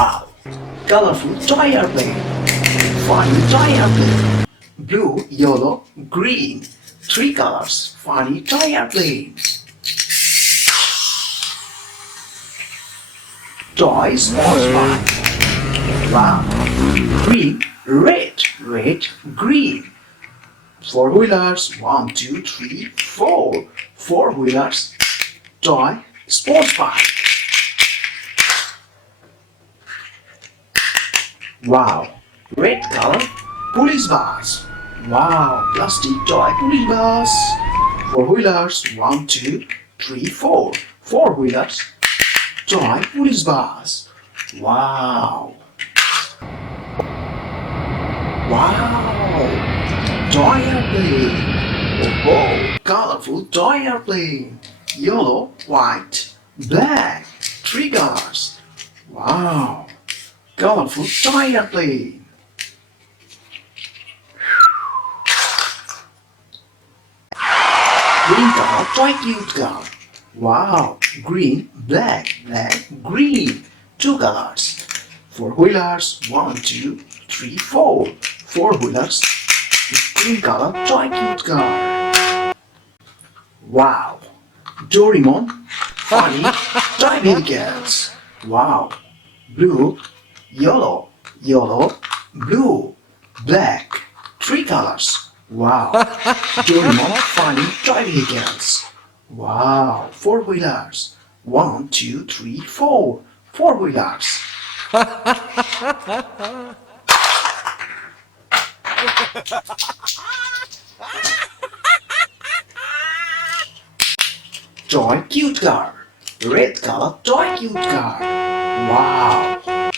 Wow! Colorful toy airplane. Funny toy airplane. Blue, yellow, green. Three colors. Funny toy airplane. Toy sports bike. Wow! Green, red, red, green. Four wheelers. One, two, three, four. Four wheelers. Toy sports bike. Wow! Red color police bus. Wow! Plastic toy police bus. Four wheelers. One, two, three, four. Four wheelers. Toy police bus. Wow! Wow! Toy airplane. Oh, colorful toy airplane. Yellow, white, black. Three colors. Wow! Colorful toy airplane. Green color toy cute car. Wow! Green, black, black, green. Two colors. Four wheelers. One, two, three, four. Four wheelers. Green color toy cute car. Wow! Doraemon. Funny toy vehicles. Wow! Blue, yellow, yellow, blue, black. Three colors. Wow! Doraemon funny toy vehicles. Wow! Four wheelers. One, two, three, four. Four wheelers. Toy cute car. Red color toy cute car. Wow!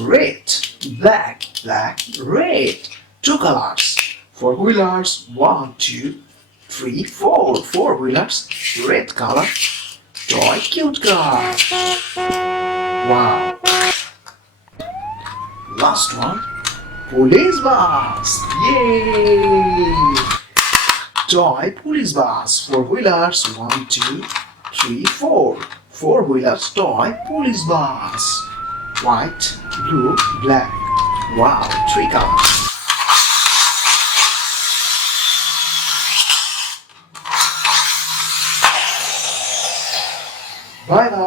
Red, black, black, red. Two colors. Four wheelers. One, two, three, four. Four wheelers. Red color. Toy cute car. Wow. Last one. Police bus. Yay! Toy police bus. Four wheelers. One, two, three, four. Four wheelers. Toy police bus. White, blue, black. Wow, three colors. Bye bye.